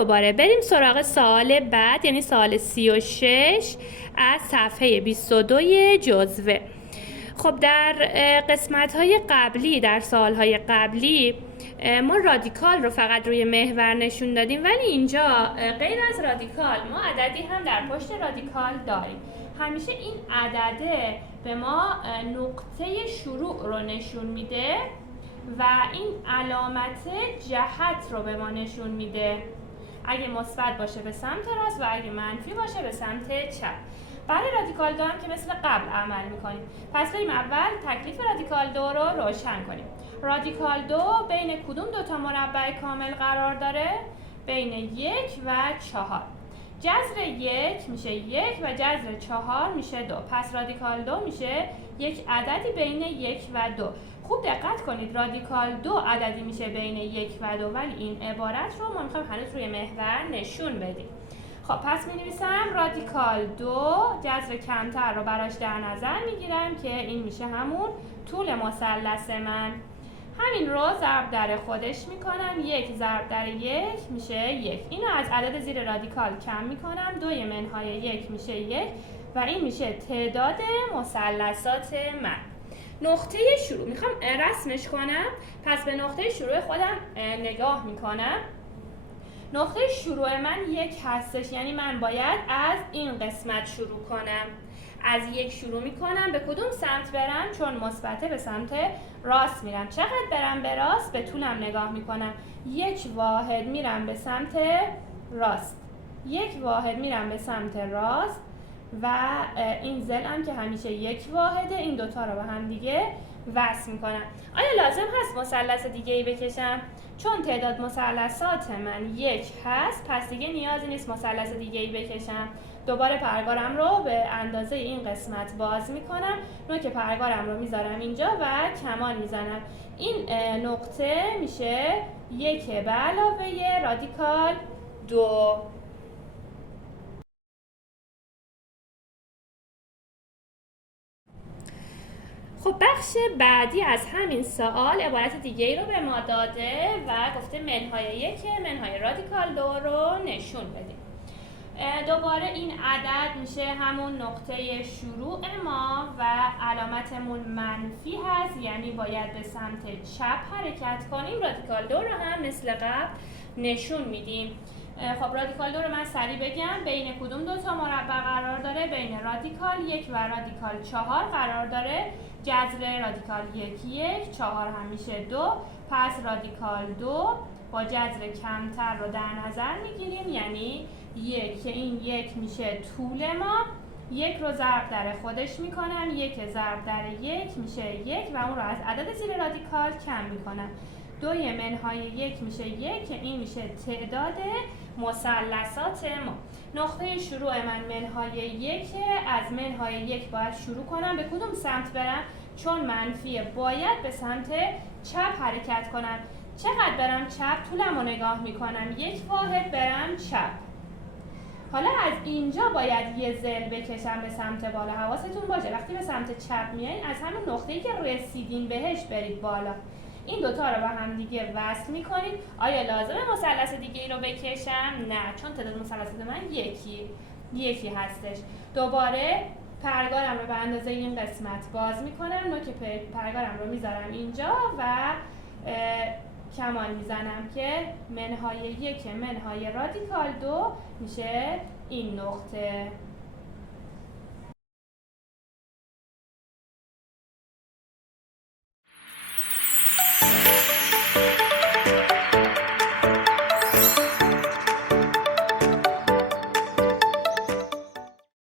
دوباره بریم سراغ سوال بعد، یعنی سوال 36 از صفحه 22 جزوه. خب در قسمت‌های قبلی، در سوال‌های قبلی ما رادیکال رو فقط روی محور نشون دادیم، ولی اینجا غیر از رادیکال ما عددی هم در پشت رادیکال داریم. همیشه این عدده به ما نقطه شروع رو نشون میده و این علامت جهت رو به ما نشون میده. اگه مثبت باشه به سمت راست و اگه منفی باشه به سمت چپ. برای رادیکال 2 هم که مثل قبل عمل میکنیم. پس بریم اول تکلیف رادیکال 2 رو روشن کنیم. رادیکال 2 بین کدوم دوتا مربع کامل قرار داره؟ بین 1 و 4. جذر 1 میشه 1 و جذر 4 میشه 2. پس رادیکال 2 میشه یک عددی بین 1 و 2. خوب دقت کنید، رادیکال 2 عددی میشه بین 1 و 2، ولی این عبارت رو ما میخوایم هنوز روی محور نشون بدیم. خب پس می نویسم رادیکال 2 جذر کمتر رو براش در نظر میگیرم که این میشه همون طول مثلث من. همین رو ضرب در خودش میکنم. 1 ضرب در 1 میشه 1. اینو از عدد زیر رادیکال کم میکنم. 2 منهای 1 میشه 1 و این میشه تعداد مثلثات من. نقطه شروع میخوام رسمش کنم، پس به نقطه شروع خودم نگاه میکنم. نقطه شروع من 1 هستش، یعنی من باید از این قسمت شروع کنم. از 1 شروع میکنم. به کدوم سمت برم؟ چون مثبته به سمت راست میرم. چقدر برم به راست؟ به طولم نگاه میکنم. 1 واحد میرم به سمت راست. 1 واحد میرم به سمت راست و این ضلعم که همیشه 1 واحده، این دوتا رو به هم دیگه وصل میکنم. آیا لازم هست مثلث دیگه ای بکشم؟ چون تعداد مثلثات من 1 هست، پس دیگه نیازی نیست مثلث دیگه ای بکشم. دوباره پرگارم رو به اندازه این قسمت باز میکنم. نوک پرگارم رو میذارم اینجا و کمان میزنم. این نقطه میشه 1 به علاوه رادیکال 2. خب بخش بعدی از همین سوال عبارت دیگه ای رو به ما داده و گفته منهای 1 منهای رادیکال 2 رو نشون بدیم. دوباره این عدد میشه همون نقطه شروع ما و علامتمون منفی هست، یعنی باید به سمت چپ حرکت کنیم. رادیکال 2 رو هم مثل قبل نشون میدیم. خب رادیکال 2 رو من سریع بگم. بین کدوم دو تا مربع قرار داره؟ بین رادیکال 1 و رادیکال 4 قرار داره. جذر رادیکال 1 4 هم میشه 2. پس رادیکال 2 با جذر کمتر رو در نظر میگیریم، یعنی 1 که این 1 میشه طول ما. 1 رو ضرب در خودش میکنم. 1 ضرب در 1 میشه 1 و اون رو از عدد زیر رادیکال کم میکنم. 2 منهای 1 میشه 1 که این میشه تعداد مثلثات ما. نقطه شروع من منهای 1. از منهای 1 باید شروع کنم. به کدوم سمت برم؟ چون منفیه باید به سمت چپ حرکت کنم. چقدر برم چپ؟ طولم رو نگاه میکنم. 1 واحد برم چپ. حالا از اینجا باید یه ضلع بکشم به سمت بالا. حواستون باشه وقتی به سمت چپ میایین از همون نقطه‌ای که رسیدین بهش برید بالا. این دوتا رو با هم دیگه وصل میکنید. آیا لازمه مثلث دیگه ای رو بکشم؟ نه، چون تعداد مثلثات من یکی هستش. دوباره پرگارم رو به اندازه این قسمت باز میکنم. نوک پرگارم رو میذارم اینجا و کمان میزنم که منهای 1 منهای رادیکال 2 میشه این نقطه.